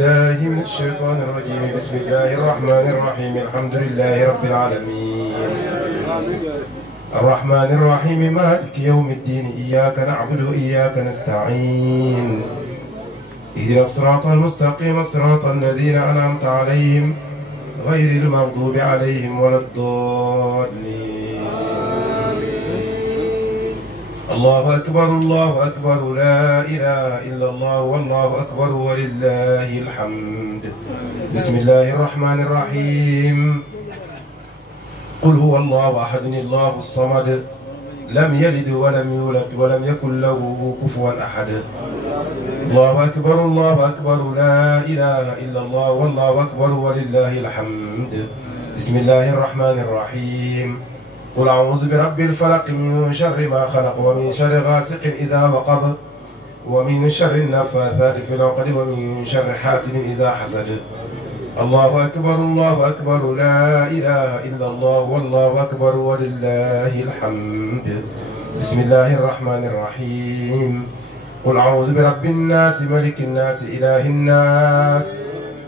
الله من الشيطان الرجيم. بسم الله الرحمن الرحيم. الحمد لله رب العالمين الرحمن الرحيم مالك يوم الدين. إياك نعبد وإياك نستعين. اهدنا الصراط المستقيم صراط الذين أنعمت عليهم غير المغضوب عليهم ولا الضالين. الله أكبر الله أكبر لا إله إلا الله والله أكبر ولله الحمد. بسم الله الرحمن الرحيم. قل هو الله أحد الله الصمد لم يلد ولم يولد ولم يكن له كفوا أحد. الله أكبر الله أكبر لا إله إلا الله والله أكبر ولله الحمد. بسم الله الرحمن الرحيم. قل أعوذ برب الفلق من شر ما خلق ومن شر غاسق إذا وقب ومن شر النفاثات في العقد ومن شر حاسد إذا حسد. الله أكبر الله أكبر لا إله إلا الله والله أكبر ولله الحمد. بسم الله الرحمن الرحيم. قل أعوذ برب الناس ملك الناس إله الناس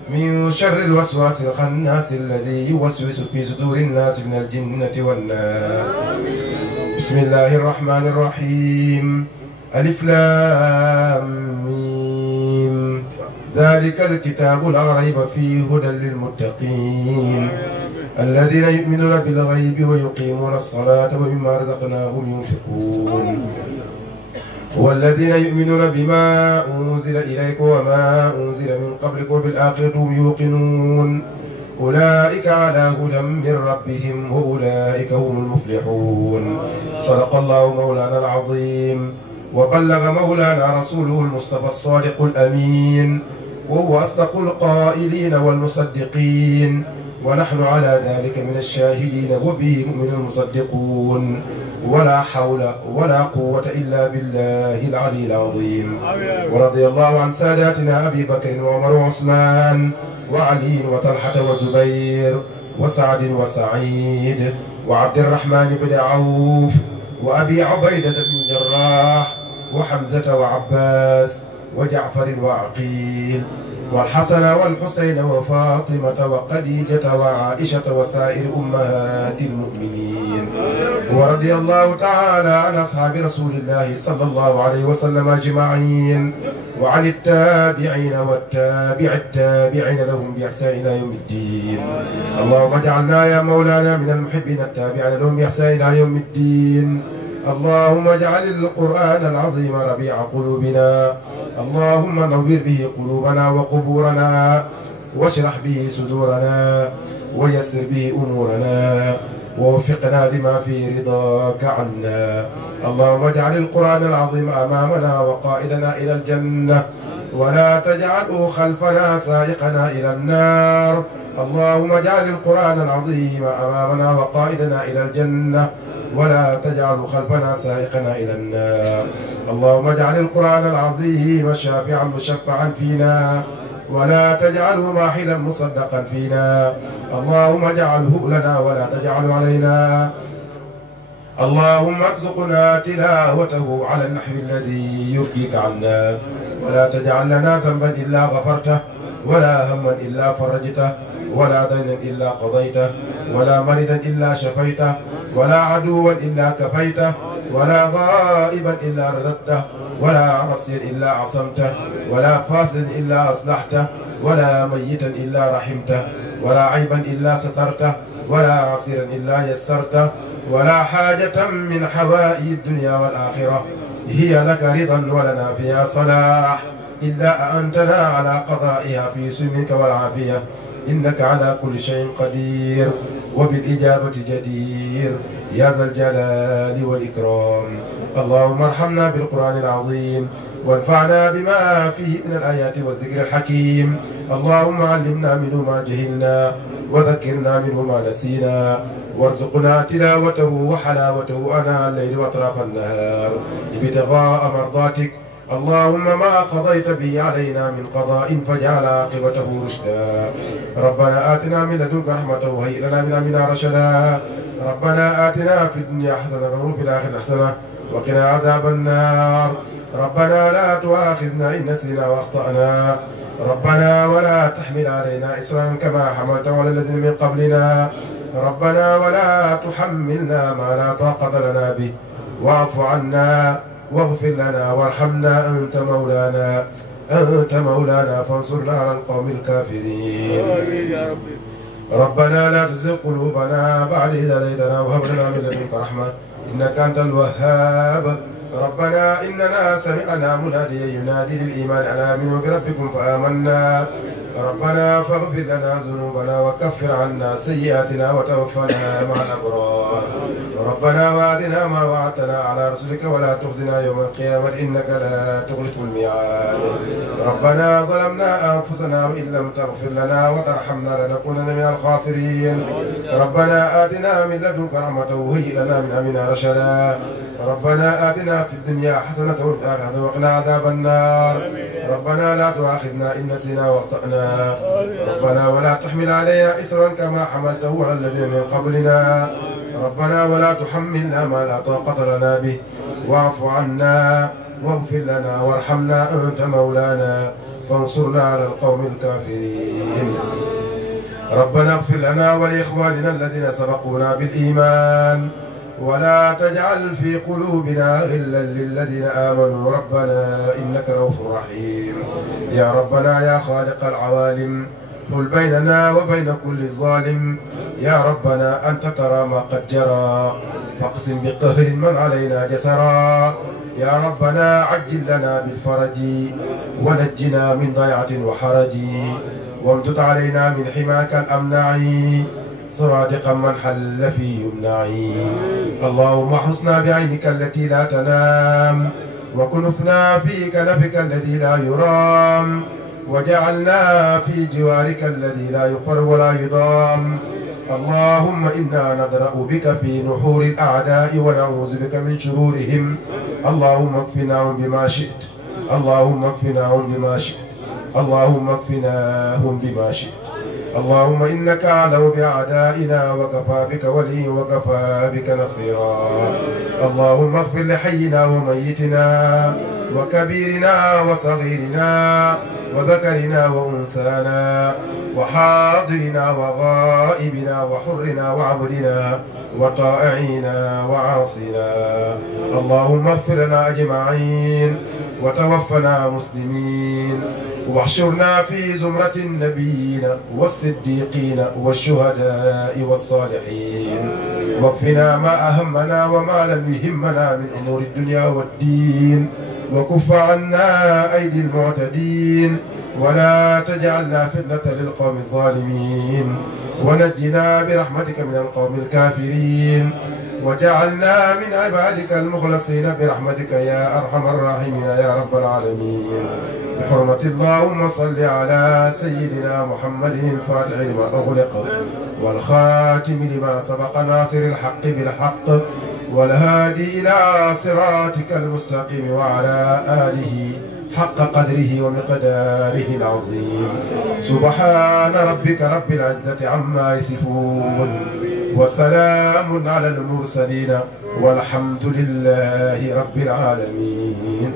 من شر الوسواس الخناس الذي يوسوس في صدور الناس من الجنة والناس. بسم الله الرحمن الرحيم. ألف لام ميم. ذلك الكتاب لا ريب فيه هدى للمتقين الذين يؤمنون بالغيب ويقيمون الصلاة ومما رزقناهم ينفقون والذين يؤمنون بما أنزل إليك وما أنزل من قبلك وبالآخرة هم يوقنون أولئك على هدى من ربهم وأولئك هم المفلحون. صدق الله مولانا العظيم وبلغ مولانا رسوله المصطفى الصادق الأمين وهو أصدق القائلين والمصدقين ونحن على ذلك من الشاهدين وبه مؤمن المصدقون. ولا حول ولا قوة إلا بالله العلي العظيم. ورضي الله عن ساداتنا أبي بكر وعمر وعثمان وعلي وطلحة وزبير وسعد وسعيد وعبد الرحمن بن عوف وأبي عبيدة بن الجراح وحمزة وعباس وجعفر وعقيل والحسن والحسين وفاطمة وخديجة وعائشة وسائر أمهات المؤمنين. ورضي الله تعالى عن أصحاب رسول الله صلى الله عليه وسلم أجمعين وعن التابعين والتابع التابعين لهم بإحسان إلى يوم الدين. اللهم اجعلنا يا مولانا من المحبين التابعين لهم بإحسان إلى يوم الدين. اللهم اجعل القرآن العظيم ربيع قلوبنا. اللهم نور به قلوبنا وقبورنا واشرح به صدورنا ويسر به أمورنا ووفقنا لما في رضاك عنا. اللهم اجعل القرآن العظيم أمامنا وقائدنا إلى الجنة ولا تجعله خلفنا سائقنا إلى النار. اللهم اجعل القرآن العظيم أمامنا وقائدنا إلى الجنة ولا تجعل خلفنا سائقنا إلى النار. اللهم اجعل القرآن العظيم شافعا مشفعا فينا ولا تجعله ماحلا مصدقا فينا. اللهم اجعله لنا ولا تجعله علينا. اللهم ارزقنا تلاوته على النحو الذي يرضيك عنا ولا تجعل لنا ذنبا إلا غفرته ولا هما إلا فرجته ولا دينا إلا قضيته ولا مريضا إلا شفيته ولا عدوا إلا كفيته ولا غائبا إلا رددته ولا عاصيا إلا عصمته ولا فاسدا إلا أصلحته ولا ميتا إلا رحمته ولا عيبا إلا سترته ولا عسيرا إلا يسرته ولا حاجة من حوائج الدنيا والآخرة هي لك رضا ولنا فيها صلاح إلا أنتنا على قضائها في سلمك والعافية إنك على كل شيء قدير وبالإجابة جدير يا ذا الجلال والإكرام. اللهم ارحمنا بالقرآن العظيم وانفعنا بما فيه من الآيات والذكر الحكيم. اللهم علمنا منه ما جهلنا وذكرنا منه ما نسينا وارزقنا تلاوته وحلاوته آناء الليل وأطراف النهار ابتغاء مرضاتك. اللهم ما قضيت به علينا من قضاء فاجعل عاقبته رشدا. ربنا آتنا من لدنك رحمة وهيئ لنا من أمرنا رشدا. ربنا آتنا في الدنيا حسنة وفي الآخرة حسنة وقنا عذاب النار. ربنا لا تؤاخذنا إن نسينا وأخطأنا ربنا ولا تحمل علينا إصرا كما حملته على الذين من قبلنا ربنا ولا تحملنا ما لا طاقة لنا به واعف عنا واغفر لنا وارحمنا أنت مولانا فانصرنا على القوم الكافرين. ربنا لا تزغ قلوبنا بعد إذ هديتنا وهب لنا من لدنك رحمة إنك أنت الوهاب. ربنا إننا سمعنا مناديا ينادي للإيمان أن آمنوا بربكم فآمنا ربنا فاغفر لنا ذنوبنا وكفر عنا سيئاتنا وتوفنا مع الأبرار. ربنا وآتنا ما وعدتنا على رسلك ولا تخزنا يوم القيامة إنك لا تخلف الميعاد. ربنا ظلمنا أنفسنا وإن لم تغفر لنا وترحمنا لنكونن من الخاسرين. ربنا آتنا من لدنك رحمة وهيئ لنا من أمرنا رشدا. ربنا آتنا في الدنيا حسنة وفي الآخرة وقنا عذاب النار. ربنا لا تؤاخذنا إن نسينا واخطأنا. ربنا ولا تحمل علينا إصرا كما حملته على الذين من قبلنا ربنا ولا تحملنا ما لا طاقة لنا به واعف عنا واغفر لنا وارحمنا أنت مولانا فانصرنا على القوم الكافرين. ربنا اغفر لنا ولإخواننا الذين سبقونا بالإيمان ولا تجعل في قلوبنا غلا للذين آمنوا ربنا إنك رؤوف رحيم. يا ربنا يا خالق العوالم حل بيننا وبين كل ظالم. يا ربنا أنت ترى ما قد جرى فاقسم بقهر من علينا جسرا. يا ربنا عجل لنا بالفرج ونجنا من ضيعة وحرج وامدد علينا من حماك الأمنع صرادقا من حل في يمنعي. اللهم احرسنا بعينك التي لا تنام وكنفنا في كنفك الذي لا يرام وجعلنا في جوارك الذي لا يخر ولا يضام. اللهم إنا ندرأ بك في نحور الأعداء ونعوذ بك من شرورهم. اللهم اكفناهم بما شئت اللهم اكفناهم بما شئت اللهم اكفناهم بما شئت. اللهم إنك أعلم بأعدائنا وكفى بك ولي وكفى بك نصيرا. اللهم اغفر لحينا وميتنا وكبيرنا وصغيرنا وذكرنا وأنثانا وحاضرنا وغائبنا وحرنا وعبدنا وطائعنا وعاصينا. اللهم اغفر لنا أجمعين وتوفنا مسلمين واحشرنا في زمرة النبيين والصديقين والشهداء والصالحين. واكفنا ما أهمنا وما لم يهمنا من أمور الدنيا والدين وكف عنا أيدي المعتدين ولا تجعلنا فتنة للقوم الظالمين ونجنا برحمتك من القوم الكافرين وجعلنا من عبادك المخلصين برحمتك يا أرحم الراحمين يا رب العالمين. بحرمة اللهم صل على سيدنا محمد الفاتح لما أغلق والخاتم لما سبق ناصر الحق بالحق والهادي إلى صراطك المستقيم وعلى آله حق قدره ومقداره العظيم. سبحان ربك رب العزة عما يصفون وسلام على المرسلين والحمد لله رب العالمين.